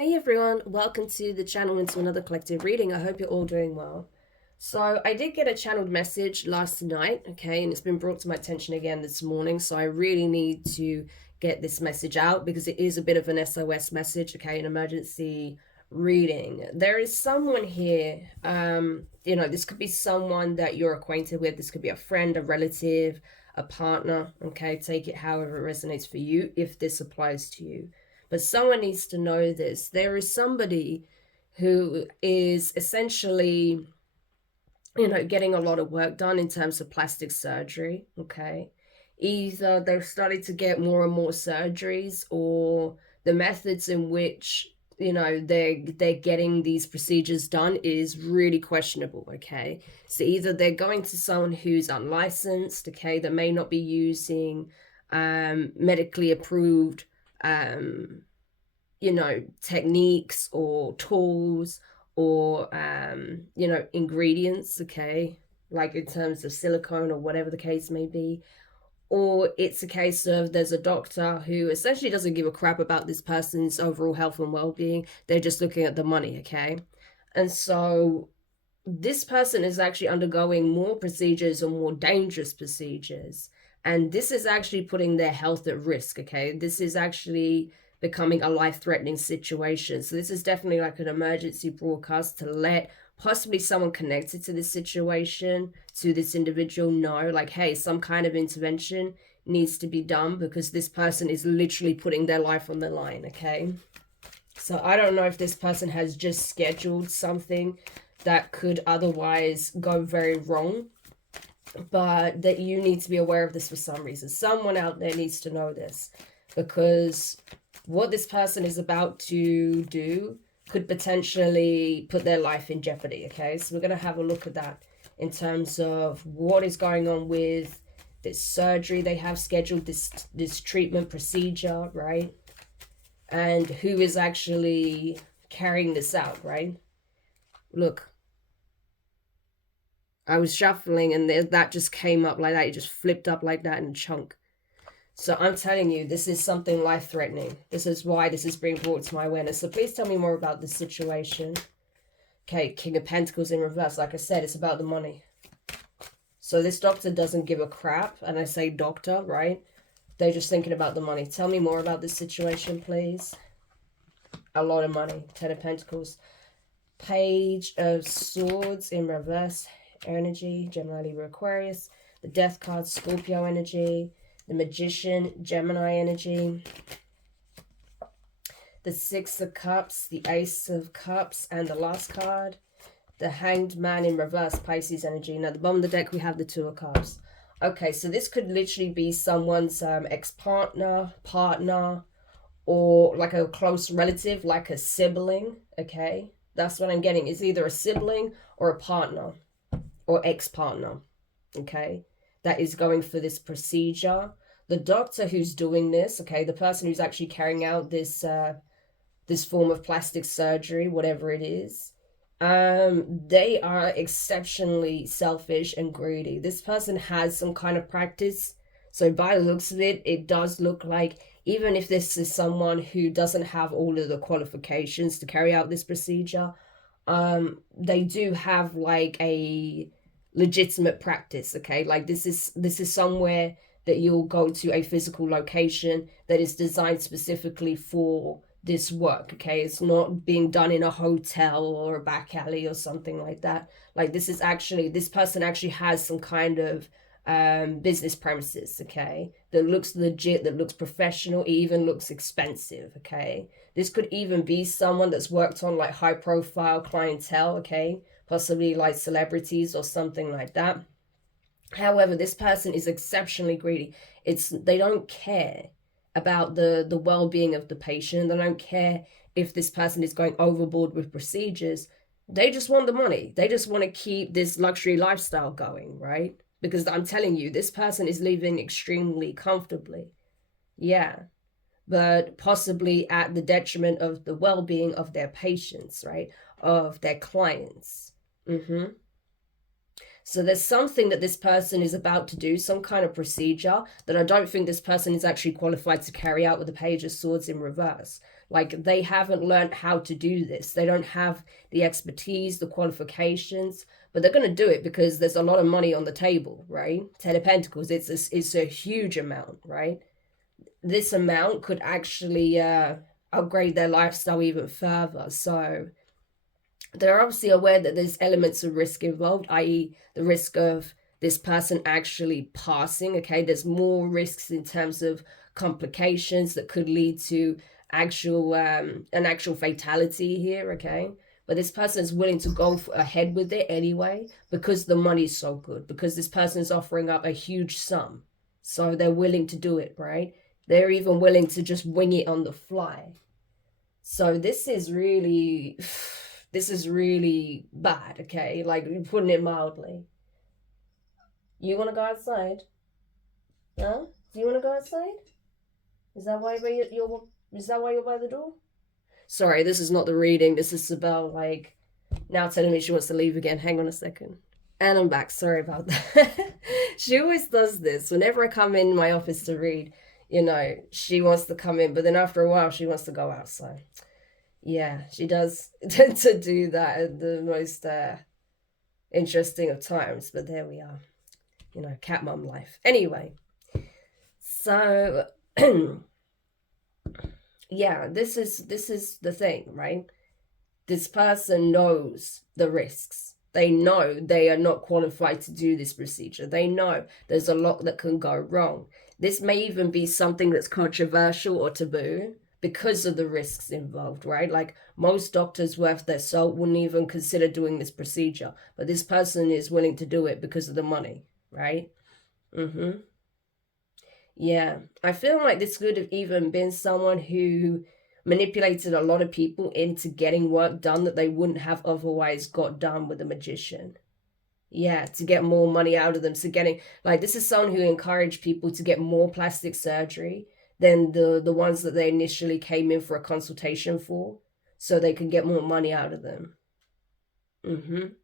Hey everyone, welcome to the channel and to another collective reading. I hope you're all doing well. So I did get a channeled message last night, okay, and it's been brought to my attention again this morning. So I really need to get this message out because it is a bit of an SOS message, okay, an emergency reading. There is someone here, this could be someone that you're acquainted with. This could be a friend, a relative, a partner, okay, take it however it resonates for you if this applies to you. But someone needs to know this. There is somebody who is essentially, getting a lot of work done in terms of plastic surgery, okay? Either they've started to get more and more surgeries, or the methods in which they're getting these procedures done is really questionable, okay? So either they're going to someone who's unlicensed, okay, that may not be using medically approved techniques or tools or ingredients, okay, like in terms of silicone or whatever the case may be. Or it's a case of there's a doctor who essentially doesn't give a crap about this person's overall health and well-being. They're just looking at the money, okay? And so this person is actually undergoing more procedures or more dangerous procedures, and this is actually putting their health at risk, okay? This is actually becoming a life-threatening situation. So this is definitely like an emergency broadcast to let possibly someone connected to this situation, to this individual, know, like, hey, some kind of intervention needs to be done because this person is literally putting their life on the line, okay? So I don't know if this person has just scheduled something that could otherwise go very wrong, but that you need to be aware of this for some reason. Someone out there needs to know this, because what this person is about to do could potentially put their life in jeopardy, okay? So we're going to have a look at that in terms of what is going on with this surgery they have scheduled, this treatment procedure, right? And who is actually carrying this out, right? Look, I was shuffling and that just came up like that. It just flipped up like that in a chunk. So I'm telling you, this is something life-threatening. This is why this is being brought to my awareness. So please tell me more about this situation. Okay, King of Pentacles in reverse. Like I said, it's about the money. So this doctor doesn't give a crap. And I say doctor, right? They're just thinking about the money. Tell me more about this situation, please. A lot of money. Ten of Pentacles. Page of Swords in reverse energy. Gemini, Libra, Aquarius. The Death card, Scorpio energy. The Magician, Gemini energy. The Six of Cups, the Ace of Cups, and the last card, the Hanged Man in reverse, Pisces energy. Now, at the bottom of the deck, we have the Two of Cups. Okay, so this could literally be someone's ex-partner, partner, or like a close relative, like a sibling, okay? That's what I'm getting. It's either a sibling or a partner or ex-partner, okay? That is going for this procedure. The doctor who's doing this, okay, the person who's actually carrying out this this form of plastic surgery, whatever it is, they are exceptionally selfish and greedy. This person has some kind of practice. So by the looks of it, it does look like even if this is someone who doesn't have all of the qualifications to carry out this procedure, they do have like a legitimate practice, okay? Like this is somewhere that you'll go to, a physical location that is designed specifically for this work, okay? It's not being done in a hotel or a back alley or something like that. Like this person actually has some kind of business premises, okay, that looks legit, that looks professional, it even looks expensive, okay? This could even be someone that's worked on like high profile clientele, okay, possibly like celebrities or something like that. However, this person is exceptionally greedy. They don't care about the well-being of the patient. They don't care if this person is going overboard with procedures. They just want the money. They just want to keep this luxury lifestyle going, right? Because I'm telling you, this person is living extremely comfortably. Yeah. But possibly at the detriment of the well-being of their patients, right? Of their clients. So there's something that this person is about to do, some kind of procedure that I don't think this person is actually qualified to carry out with the Page of Swords in reverse. Like, they haven't learned how to do this. They don't have the expertise, the qualifications, but they're going to do it because there's a lot of money on the table, right? Ten of Pentacles, it's a huge amount, right? This amount could actually upgrade their lifestyle even further. So they're obviously aware that there's elements of risk involved, i.e. the risk of this person actually passing, okay? There's more risks in terms of complications that could lead to actual an actual fatality here, okay? But this person is willing to go ahead with it anyway because the money's so good, because this person is offering up a huge sum. So they're willing to do it, right? They're even willing to just wing it on the fly. So this is really bad, okay? Like, putting it mildly. You want to go outside? Huh? Do you want to go outside? Is that why you're by the door? Sorry, this is not the reading. This is Sibel, like, now telling me she wants to leave again. Hang on a second. And I'm back. Sorry about that. She always does this. Whenever I come in my office to read, you know, she wants to come in, but then after a while, she wants to go outside. Yeah, she does tend to do that at the most interesting of times, but there we are. You know, cat mum life. Anyway, so yeah, this is the thing, right? This person knows the risks. They know they are not qualified to do this procedure. They know there's a lot that can go wrong. This may even be something that's controversial or taboo because of the risks involved, right? Like, most doctors worth their salt wouldn't even consider doing this procedure, but this person is willing to do it because of the money, right? Yeah, I feel like this could have even been someone who manipulated a lot of people into getting work done that they wouldn't have otherwise got done with a magician. Yeah, to get more money out of them. So getting, like, this is someone who encouraged people to get more plastic surgery than the ones that they initially came in for a consultation for, so they can get more money out of them. And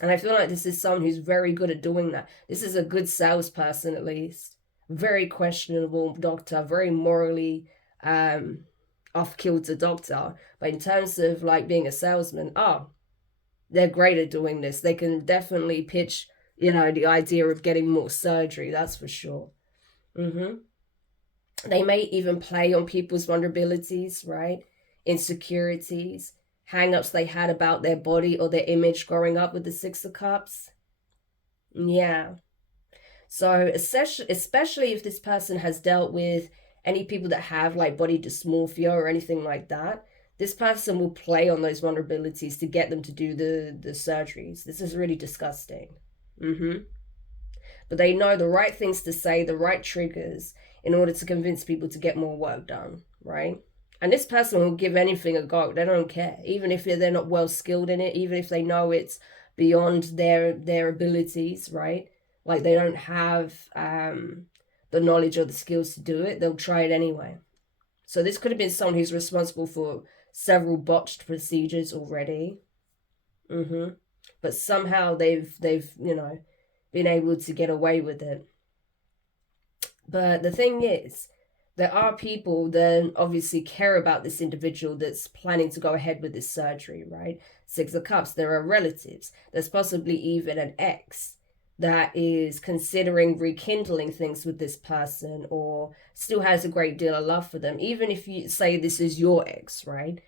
I feel like this is someone who's very good at doing that. This is a good salesperson, at least. Very questionable doctor, very morally off-kilter doctor. But in terms of, like, being a salesman, they're great at doing this. They can definitely pitch, you know, the idea of getting more surgery, that's for sure. They may even play on people's vulnerabilities, right? Insecurities, hang-ups they had about their body or their image growing up with the Six of Cups. Yeah. So especially if this person has dealt with any people that have, like, body dysmorphia or anything like that, this person will play on those vulnerabilities to get them to do the surgeries. This is really disgusting. But they know the right things to say, the right triggers, in order to convince people to get more work done, right? And this person will give anything a go. They don't care. Even if they're not well skilled in it, even if they know it's beyond their abilities, right? Like, they don't have the knowledge or the skills to do it, they'll try it anyway. So this could have been someone who's responsible for several botched procedures already. But somehow they've you know, been able to get away with it. But the thing is, there are people that obviously care about this individual that's planning to go ahead with this surgery, right? Six of Cups, there are relatives. There's possibly even an ex that is considering rekindling things with this person, or still has a great deal of love for them. Even if you say this is your ex, right?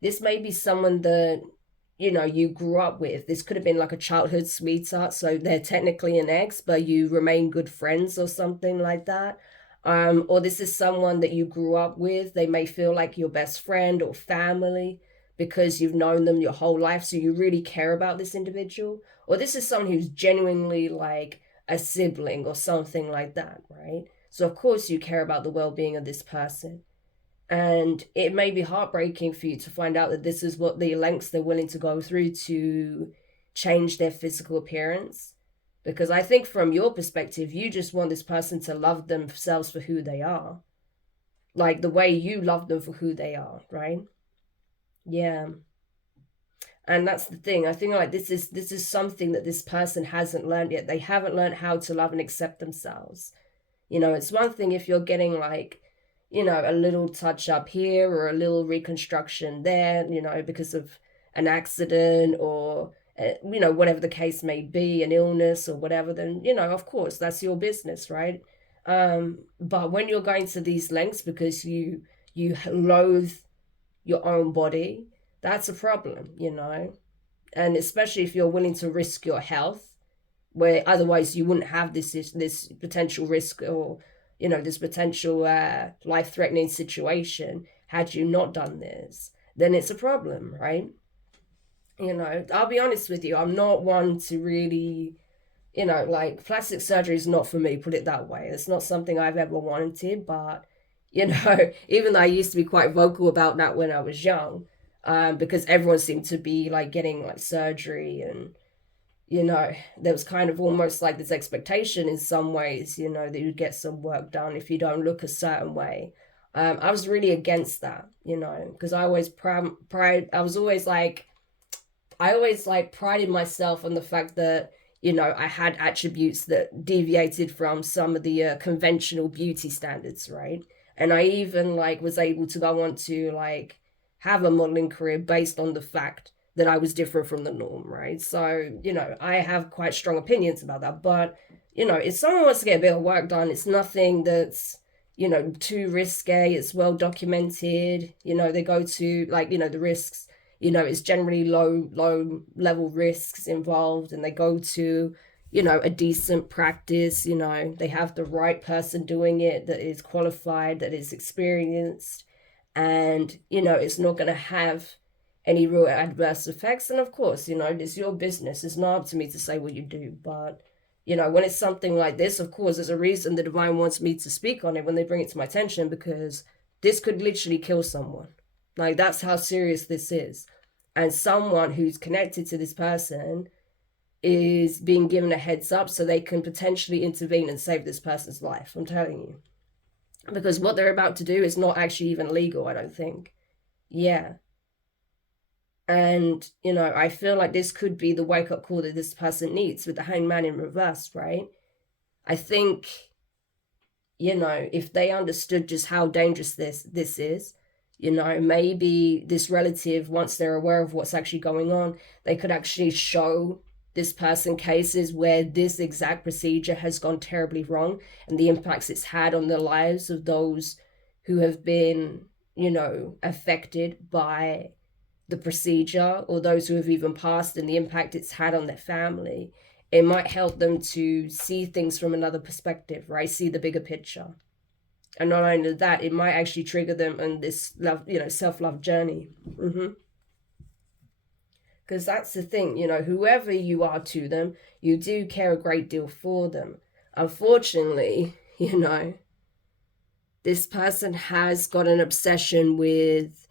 This may be someone that, you know, you grew up with. This could have been like a childhood sweetheart, so they're technically an ex, but you remain good friends or something like that. Or this is someone that you grew up with. They may feel like your best friend or family because you've known them your whole life, so you really care about this individual. Or this is someone who's genuinely like a sibling or something like that, right? So of course you care about the well-being of this person. And it may be heartbreaking for you to find out that this is what the lengths they're willing to go through to change their physical appearance. Because I think from your perspective, you just want this person to love themselves for who they are. Like the way you love them for who they are, right? Yeah. And that's the thing. I think, like, this is something that this person hasn't learned yet. They haven't learned how to love and accept themselves. You know, it's one thing if you're getting, like, you know, a little touch up here or a little reconstruction there, you know, because of an accident or, you know, whatever the case may be, an illness or whatever, then, you know, of course, that's your business, right? But when you're going to these lengths because you loathe your own body, that's a problem, you know? And especially if you're willing to risk your health, where otherwise you wouldn't have this potential risk or, you know, this potential life-threatening situation had you not done this, then it's a problem, right? You know, I'll be honest with you, I'm not one to really, you know, like plastic surgery is not for me, put it that way. It's not something I've ever wanted, but, you know, even though I used to be quite vocal about that when I was young, because everyone seemed to be like getting like surgery, and, you know, there was kind of almost like this expectation in some ways, you know, that you'd get some work done if you don't look a certain way. I was really against that, you know, because I always I always like prided myself on the fact that, you know, I had attributes that deviated from some of the conventional beauty standards, right? And I even like was able to go on to like have a modeling career based on the fact that I was different from the norm, right? So, you know, I have quite strong opinions about that. But, you know, if someone wants to get a bit of work done, it's nothing that's, you know, too risque. It's well documented. You know, they go to like, you know, the risks, you know, it's generally low level risks involved, and they go to, you know, a decent practice. You know, they have the right person doing it that is qualified, that is experienced, and, you know, it's not going to have any real adverse effects. And of course, you know, it's your business. It's not up to me to say what you do. But, you know, when it's something like this, of course, there's a reason the divine wants me to speak on it when they bring it to my attention, because this could literally kill someone. Like, that's how serious this is. And someone who's connected to this person is being given a heads up so they can potentially intervene and save this person's life. I'm telling you. Because what they're about to do is not actually even legal, I don't think. Yeah. And, you know, I feel like this could be the wake-up call that this person needs with the Hanged Man in reverse, right? I think, you know, if they understood just how dangerous this is, you know, maybe this relative, once they're aware of what's actually going on, they could actually show this person cases where this exact procedure has gone terribly wrong and the impacts it's had on the lives of those who have been, you know, affected by the procedure, or those who have even passed, and the impact it's had on their family. It might help them to see things from another perspective, right? See the bigger picture. And not only that, it might actually trigger them on this love, you know, self-love journey. Because that's the thing, you know, whoever you are to them, you do care a great deal for them. Unfortunately, you know, this person has got an obsession with,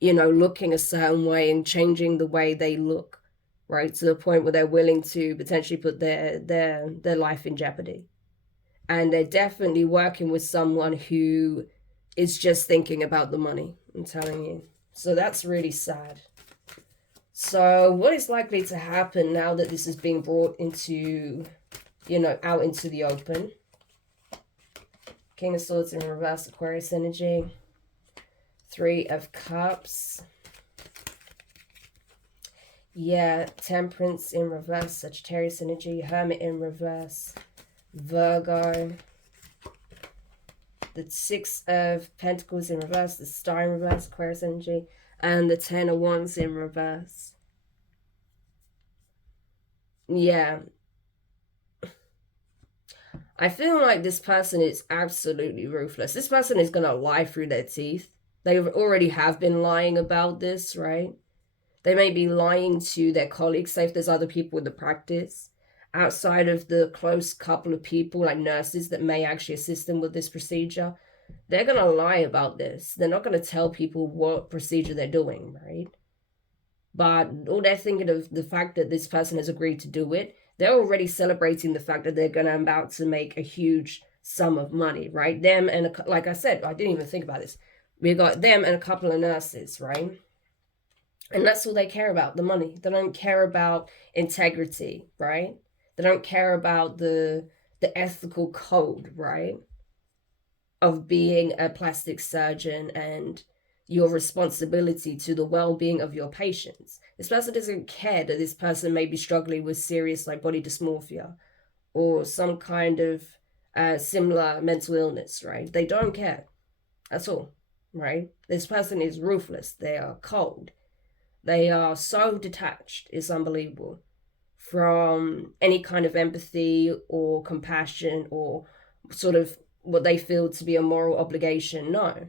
you know, looking a certain way and changing the way they look, right? To the point where they're willing to potentially put their life in jeopardy. And they're definitely working with someone who is just thinking about the money, I'm telling you. So that's really sad. So what is likely to happen now that this is being brought into, you know, out into the open? King of Swords in reverse, Aquarius energy. Three of Cups. Yeah, Temperance in reverse, Sagittarius energy. Hermit in reverse, Virgo. The Six of Pentacles in reverse, the Star in reverse, Aquarius energy. And the Ten of Wands in reverse. Yeah. I feel like this person is absolutely ruthless. This person is going to lie through their teeth. They already have been lying about this, right? They may be lying to their colleagues, say if there's other people in the practice, outside of the close couple of people, like nurses, that may actually assist them with this procedure. They're going to lie about this. They're not going to tell people what procedure they're doing, right? But all they're thinking of the fact that this person has agreed to do it, they're already celebrating the fact that they're going to about to make a huge sum of money, right? Them and, like I said, I didn't even think about this. We got them and a couple of nurses, right? And that's all they care about, the money. They don't care about integrity, right? They don't care about the ethical code, right? of being a plastic surgeon and your responsibility to the well-being of your patients. This person doesn't care that this person may be struggling with serious like body dysmorphia or some kind of similar mental illness, right? They don't care. That's all, right? This person is ruthless. They are cold. They are so detached. It's unbelievable from any kind of empathy or compassion or sort of what they feel to be a moral obligation. No.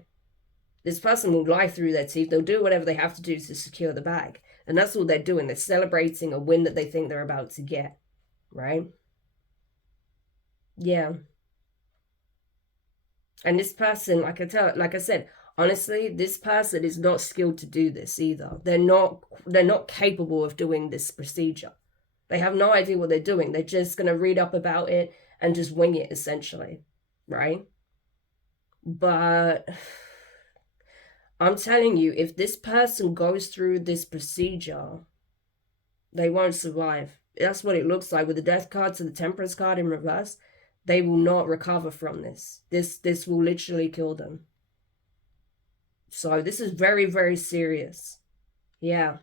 This person will lie through their teeth. They'll do whatever they have to do to secure the bag. And that's all they're doing. They're celebrating a win that they think they're about to get, right? Yeah. And this person, like I said, honestly, this person is not skilled to do this either. They're not capable of doing this procedure. They have no idea what they're doing. They're just going to read up about it and just wing it, essentially, right? But I'm telling you, if this person goes through this procedure, they won't survive. That's what it looks like with the death card to the temperance card in reverse. They will not recover from this. This will literally kill them. So this is very, very serious. Yeah.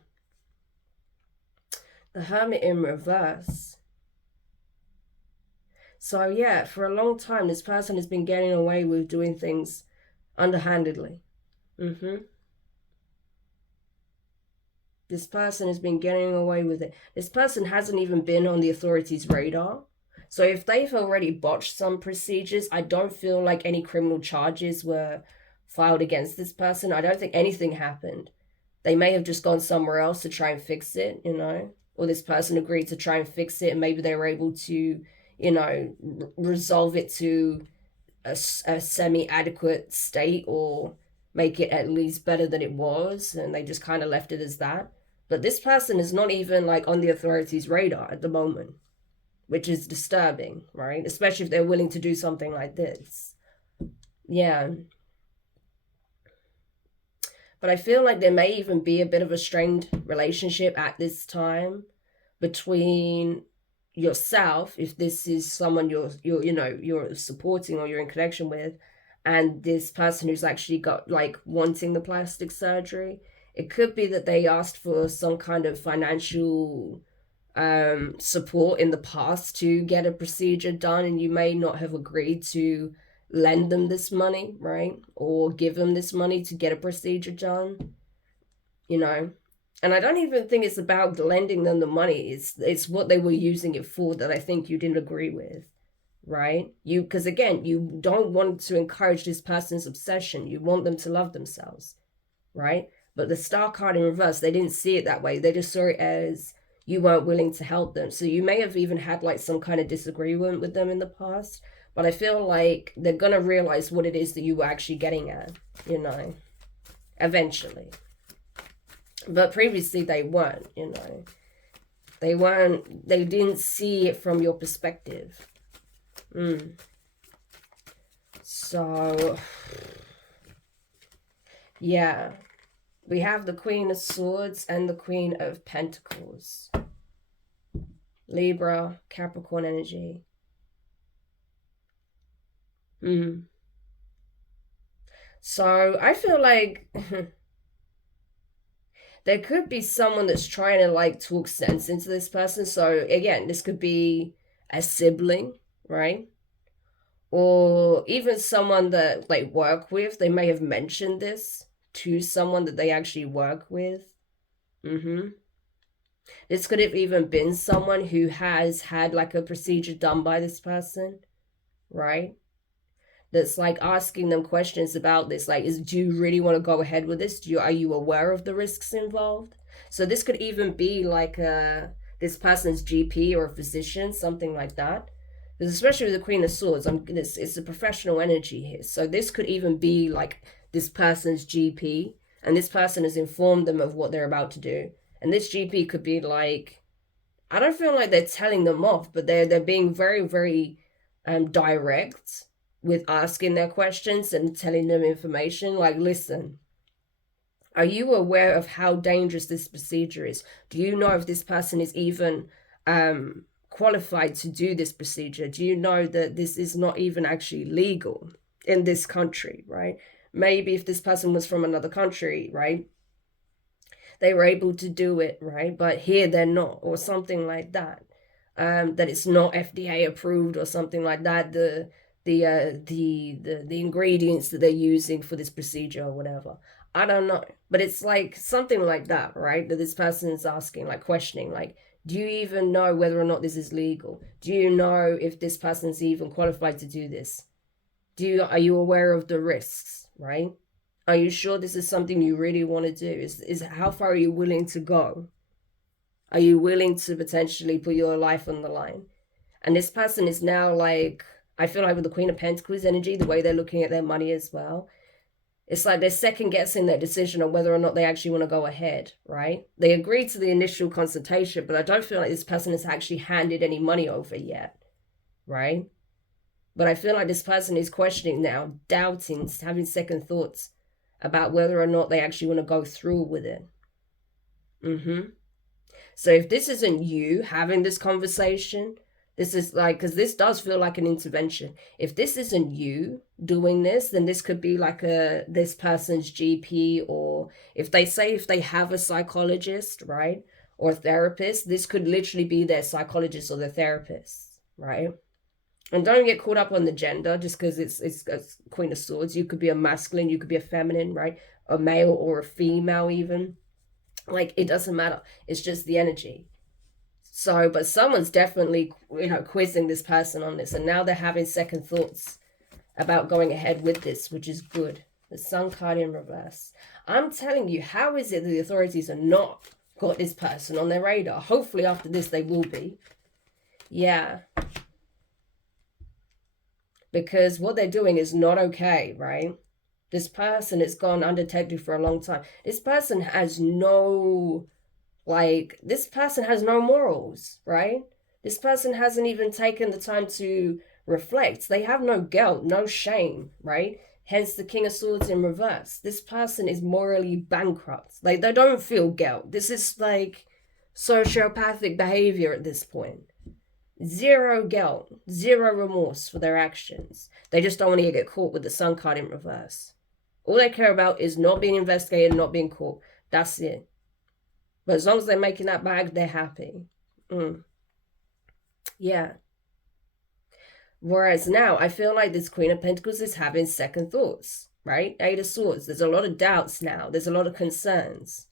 The Hermit in reverse. So yeah, for a long time, this person has been getting away with doing things underhandedly. This person has been getting away with it. This person hasn't even been on the authorities' radar. So if they've already botched some procedures, I don't feel like any criminal charges were filed against this person. I don't think anything happened. They may have just gone somewhere else to try and fix it, you know, or this person agreed to try and fix it and maybe they were able to, you know, resolve it to a semi-adequate state or make it at least better than it was, and they just kind of left it as that. But this person is not even like on the authorities' radar at the moment, which is disturbing, right? Especially if they're willing to do something like this. Yeah. But I feel like there may even be a bit of a strained relationship at this time between yourself, if this is someone you're supporting or you're in connection with, and this person who's actually got like wanting the plastic surgery. It could be that they asked for some kind of financial support in the past to get a procedure done, and you may not have agreed to lend them this money, right? Or give them this money to get a procedure done, you know. And I don't even think it's about lending them the money. It's what they were using it for that I think you didn't agree with, right? Because again, you don't want to encourage this person's obsession. You want them to love themselves, right? But the Star card in reverse, they didn't see it that way. They just saw it as you weren't willing to help them. So you may have even had like some kind of disagreement with them in the past. But I feel like they're going to realize what it is that you were actually getting at, you know, eventually. But previously they weren't, you know. They didn't see it from your perspective. So, yeah. We have the Queen of Swords and the Queen of Pentacles. Libra, Capricorn energy. So I feel like there could be someone that's trying to like talk sense into this person. So again, this could be a sibling, right? Or even someone that like work with. They may have mentioned this to someone that they actually work with. This could have even been someone who has had like a procedure done by this person, right? That's like asking them questions about this, like, do you really want to go ahead with this? Are you aware of the risks involved? So this could even be like this person's GP or a physician, something like that. Because especially with the Queen of Swords, it's a professional energy here. So this could even be like this person's GP, and this person has informed them of what they're about to do. And this GP could be like, I don't feel like they're telling them off, but they're being very, very direct with asking their questions and telling them information. Like, listen, are you aware of how dangerous this procedure is? Do you know if this person is even qualified to do this procedure? Do you know that this is not even actually legal? in this country, right? Maybe if this person was from another country, right, they were able to do it, right? But here they're not, or something like that. That it's not FDA approved or something like that. The ingredients that they're using for this procedure or whatever. I don't know, but it's like something like that, right? That this person is asking, like questioning, like, do you even know whether or not this is legal? Do you know if this person's even qualified to do this? Are you aware of the risks, right? Are you sure this is something you really want to do? Is how far are you willing to go? Are you willing to potentially put your life on the line? And this person is now like, I feel like with the Queen of Pentacles energy, the way they're looking at their money as well, it's like they're second guessing their decision on whether or not they actually want to go ahead, right? They agreed to the initial consultation, but I don't feel like this person has actually handed any money over yet, right? But I feel like this person is questioning now, doubting, having second thoughts about whether or not they actually want to go through with it. So if this isn't you having this conversation, this is like, because this does feel like an intervention. If this isn't you doing this, then this could be like this person's GP, or if they have a psychologist, right, or a therapist, this could literally be their psychologist or their therapist, right? And don't get caught up on the gender just because it's Queen of Swords. You could be a masculine, you could be a feminine, right? A male or a female even. Like, it doesn't matter. It's just the energy. So, but someone's definitely, quizzing this person on this. And now they're having second thoughts about going ahead with this, which is good. The Sun card in reverse. I'm telling you, how is it that the authorities are not got this person on their radar? Hopefully after this they will be. Yeah. Because what they're doing is not okay, right? This person has gone undetected for a long time. This person has no morals, right? This person hasn't even taken the time to reflect. They have no guilt, no shame, right? Hence the King of Swords in reverse. This person is morally bankrupt. Like, they don't feel guilt. This is like sociopathic behavior at this point. Zero guilt, zero remorse for their actions. They just don't want to get caught with the Sun card in reverse. All they care about is not being investigated, not being caught. That's it. But as long as they're making that bag, they're happy. Yeah. Whereas now, I feel like this Queen of Pentacles is having second thoughts, right? Eight of Swords. There's a lot of doubts now. There's a lot of concerns.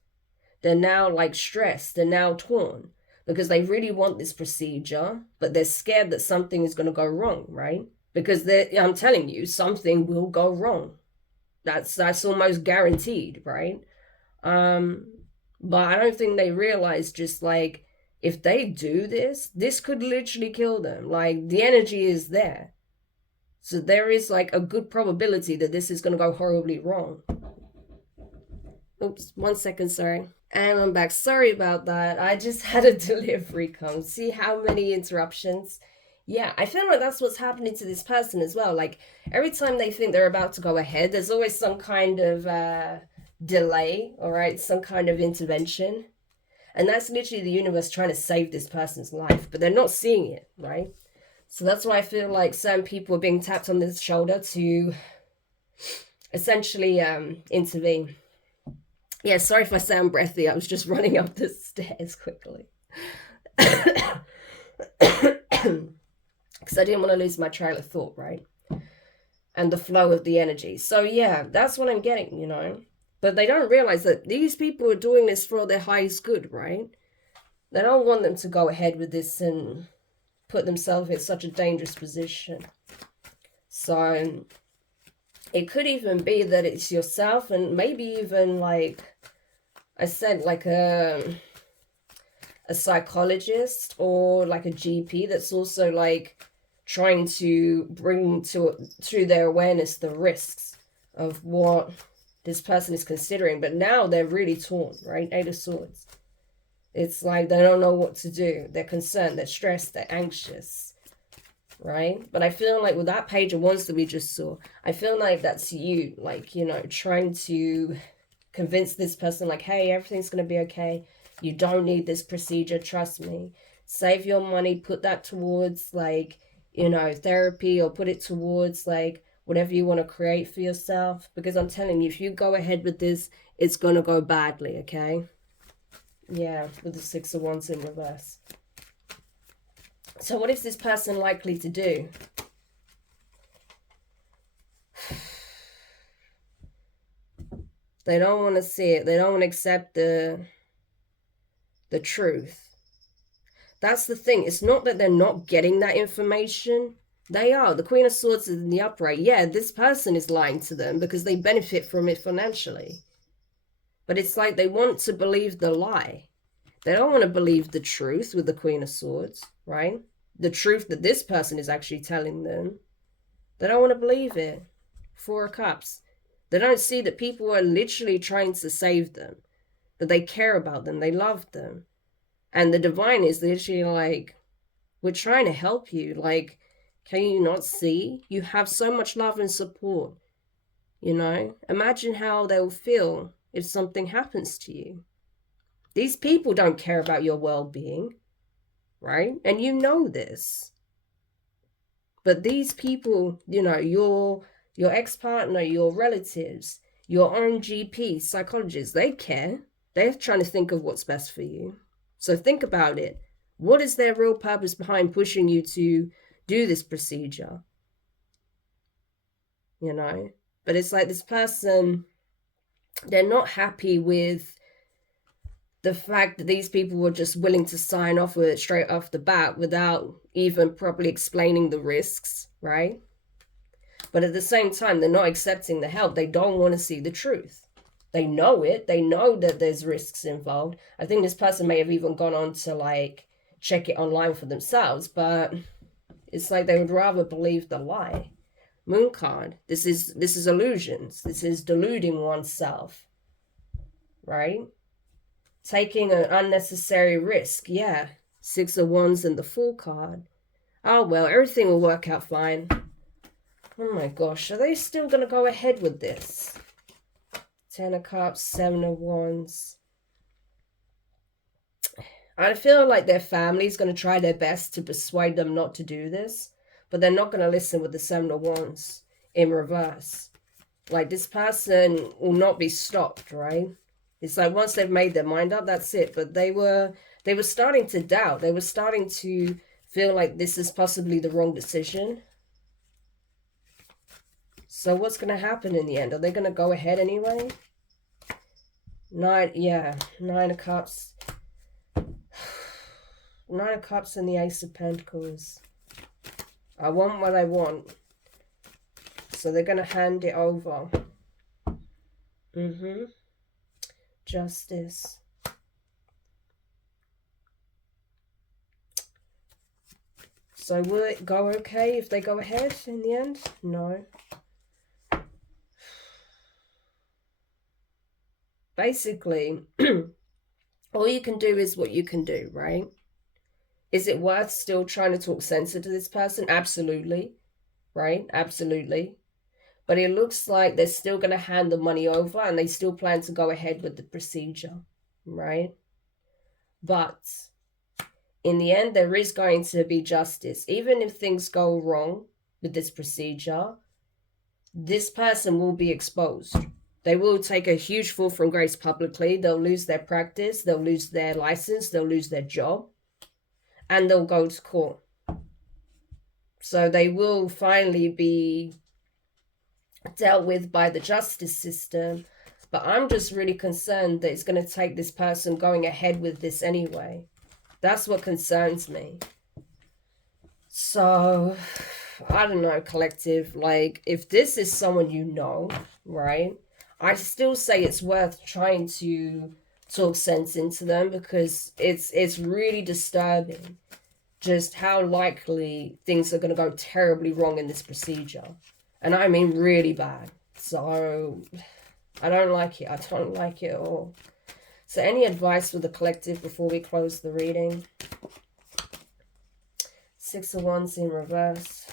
They're now like stressed. They're now torn. Because they really want this procedure, but they're scared that something is going to go wrong, right? Because I'm telling you, something will go wrong. That's almost guaranteed, right? But I don't think they realize just like, if they do this could literally kill them. Like, the energy is there. So there is like a good probability that this is going to go horribly wrong. Oops, 1 second, sorry. And I'm back. Sorry about that. I just had a delivery come. See how many interruptions? Yeah, I feel like that's what's happening to this person as well. Like, every time they think they're about to go ahead, there's always some kind of delay, all right? Some kind of intervention. And that's literally the universe trying to save this person's life, but they're not seeing it, right? So that's why I feel like certain people are being tapped on the shoulder to essentially intervene. Yeah, sorry if I sound breathy. I was just running up the stairs quickly. Because I didn't want to lose my trail of thought, right? And the flow of the energy. So yeah, that's what I'm getting, But they don't realize that these people are doing this for their highest good, right? They don't want them to go ahead with this and put themselves in such a dangerous position. So it could even be that it's yourself, and maybe even like I said, like a psychologist or like a GP that's also like trying to bring to their awareness the risks of what this person is considering. But now they're really torn, right? Eight of Swords. It's like they don't know what to do. They're concerned, they're stressed, they're anxious, right? But I feel like with that Page of Wands that we just saw, I feel like that's you, like, trying to convince this person, like, hey, everything's going to be okay. You don't need this procedure, trust me. Save your money, put that towards, like, therapy, or put it towards, like, whatever you want to create for yourself. Because I'm telling you, if you go ahead with this, it's going to go badly, okay? Yeah, with the Six of Wands in reverse. So what is this person likely to do? They don't want to see it. They don't want to accept the truth. That's the thing. It's not that they're not getting that information. They are. The Queen of Swords is in the upright. Yeah, this person is lying to them because they benefit from it financially. But it's like they want to believe the lie. They don't want to believe the truth with the Queen of Swords, right? The truth that this person is actually telling them. They don't want to believe it. Four of Cups. They don't see that people are literally trying to save them. That they care about them. They love them. And the divine is literally like, we're trying to help you. Like, can you not see? You have so much love and support. You know? Imagine how they'll feel if something happens to you. These people don't care about your well-being, right? And you know this. But these people, you know, your ex-partner, your relatives, your own GP, psychologists, they care. They're trying to think of what's best for you. So think about it. What is their real purpose behind pushing you to do this procedure? You know? But it's like this person, they're not happy with the fact that these people were just willing to sign off with it straight off the bat without even properly explaining the risks, right? But at the same time, they're not accepting the help. They don't want to see the truth. They know it. They know that there's risks involved. I think this person may have even gone on to like check it online for themselves, but it's like they would rather believe the lie. Moon card. This is illusions. This is deluding oneself, right? Taking an unnecessary risk. Yeah. Six of Wands and the Fool card. Oh, well, everything will work out fine. Oh my gosh, are they still going to go ahead with this? Ten of Cups, Seven of Wands. I feel like their family is going to try their best to persuade them not to do this, but they're not going to listen with the Seven of Wands in reverse. Like, this person will not be stopped, right? It's like once they've made their mind up, that's it. But they were starting to doubt. They were starting to feel like this is possibly the wrong decision. So what's going to happen in the end? Are they going to go ahead anyway? Nine of Cups. Nine of Cups and the Ace of Pentacles. I want what I want. So they're going to hand it over. Justice. So will it go okay if they go ahead in the end? No. Basically, all you can do is what you can do, right? Is it worth still trying to talk sense to this person? Absolutely, right? Absolutely. But it looks like they're still going to hand the money over and they still plan to go ahead with the procedure, right? But in the end, there is going to be justice. Even if things go wrong with this procedure, this person will be exposed. They will take a huge fall from grace publicly. They'll lose their practice. They'll lose their license. They'll lose their job. And they'll go to court. So they will finally be dealt with by the justice system. But I'm just really concerned that it's going to take this person going ahead with this anyway. That's what concerns me. So, I don't know, collective. Like, if this is someone you know, right? I still say it's worth trying to talk sense into them because it's really disturbing just how likely things are going to go terribly wrong in this procedure. And I mean really bad. So I don't like it. I don't like it at all. So any advice for the collective before we close the reading? Six of Wands in reverse.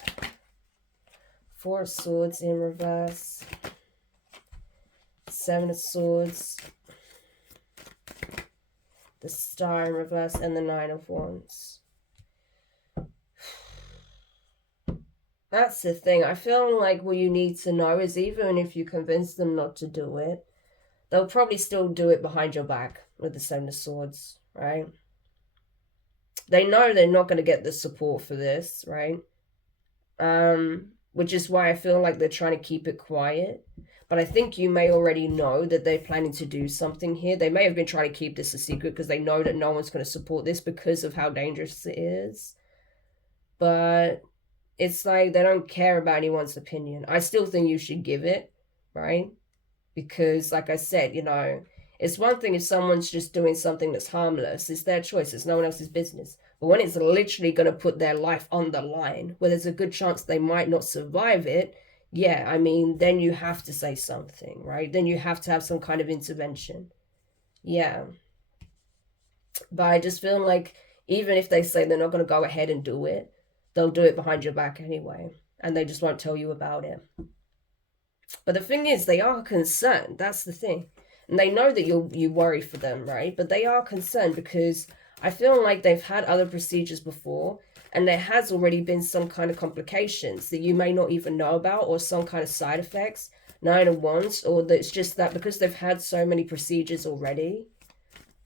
Four of Swords in reverse. Seven of Swords. The Star in reverse and the Nine of Wands. That's the thing. I feel like what you need to know is even if you convince them not to do it, they'll probably still do it behind your back with the Seven of Swords, right? They know they're not going to get the support for this, right? Which is why I feel like they're trying to keep it quiet. But I think you may already know that they're planning to do something here. They may have been trying to keep this a secret because they know that no one's going to support this because of how dangerous it is. But it's like they don't care about anyone's opinion. I still think you should give it, right? Because, like I said, you know, it's one thing if someone's just doing something that's harmless. It's their choice. It's no one else's business. But when it's literally going to put their life on the line, where there's a good chance they might not survive it, yeah, I mean, then you have to say something, right? Then you have to have some kind of intervention. Yeah. But I just feel like even if they say they're not going to go ahead and do it, they'll do it behind your back anyway. And they just won't tell you about it. But the thing is, they are concerned. That's the thing. And they know that you worry for them, right? But they are concerned because I feel like they've had other procedures before and there has already been some kind of complications that you may not even know about or some kind of side effects, 9 of Wands, or that it's just that because they've had so many procedures already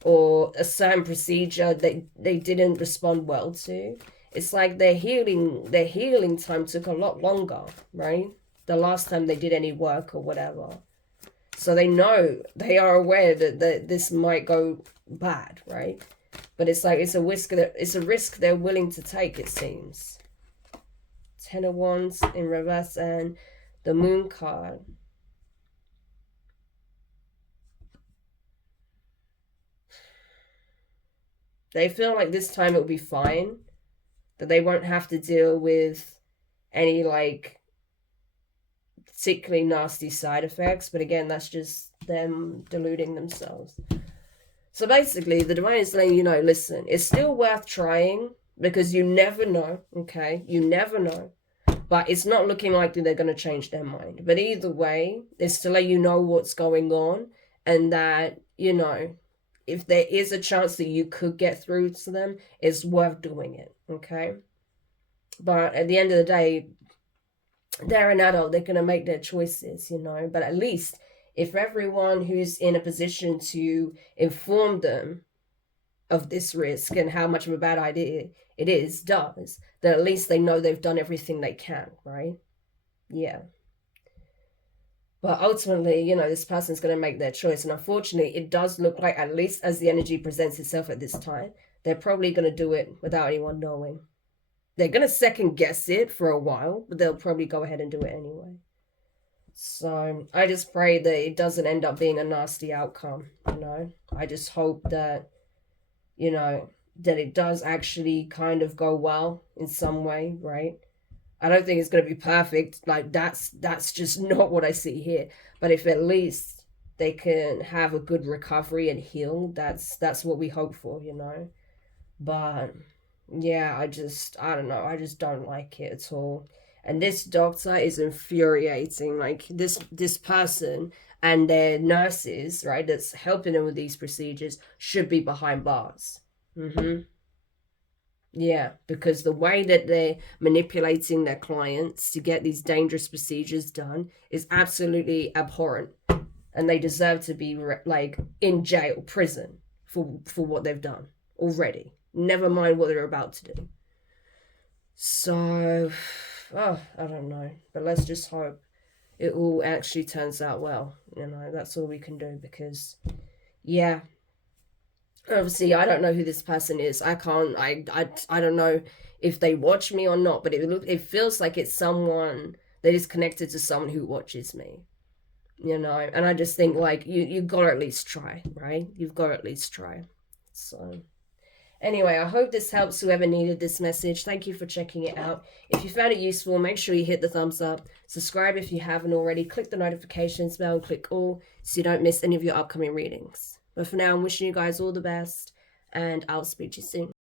or a certain procedure that they didn't respond well to, it's like their healing time took a lot longer, right? The last time they did any work or whatever. So they know, they are aware that this might go bad, right? But it's like it's a risk they're willing to take, it seems. 10 of Wands in reverse and the Moon card. They feel like this time it'll be fine. That they won't have to deal with any like particularly nasty side effects. But again, that's just them deluding themselves. So basically, the divine is letting you know, listen, it's still worth trying because you never know, okay? You never know. But it's not looking like they're going to change their mind. But either way, it's to let you know what's going on and that, you know, if there is a chance that you could get through to them, it's worth doing it, okay? But at the end of the day, they're an adult. They're going to make their choices, you know? But at least if everyone who's in a position to inform them of this risk and how much of a bad idea it is does, then at least they know they've done everything they can, right? Yeah. But ultimately, you know, this person's going to make their choice. And unfortunately, it does look like, at least as the energy presents itself at this time, they're probably going to do it without anyone knowing. They're going to second guess it for a while, but they'll probably go ahead and do it anyway. So I just pray that it doesn't end up being a nasty outcome, you know. I just hope that, you know, that it does actually kind of go well in some way, right? I don't think it's going to be perfect. Like, that's just not what I see here. But if at least they can have a good recovery and heal, that's what we hope for, you know. But yeah, I don't know. I just don't like it at all. And this doctor is infuriating. Like, this person and their nurses, right, that's helping them with these procedures should be behind bars. Yeah, because the way that they're manipulating their clients to get these dangerous procedures done is absolutely abhorrent. And they deserve to be, like, in jail, prison, for what they've done already. Never mind what they're about to do. So, oh, I don't know. But let's just hope it all actually turns out well. You know, that's all we can do because, yeah. Obviously, I don't know who this person is. I don't know if they watch me or not, but it feels like it's someone that is connected to someone who watches me. You know, and I just think, like, you gotta at least try, right? You've got to at least try. So anyway, I hope this helps whoever needed this message. Thank you for checking it out. If you found it useful, make sure you hit the thumbs up. Subscribe if you haven't already. Click the notifications bell and click all so you don't miss any of your upcoming readings. But for now, I'm wishing you guys all the best, and I'll speak to you soon.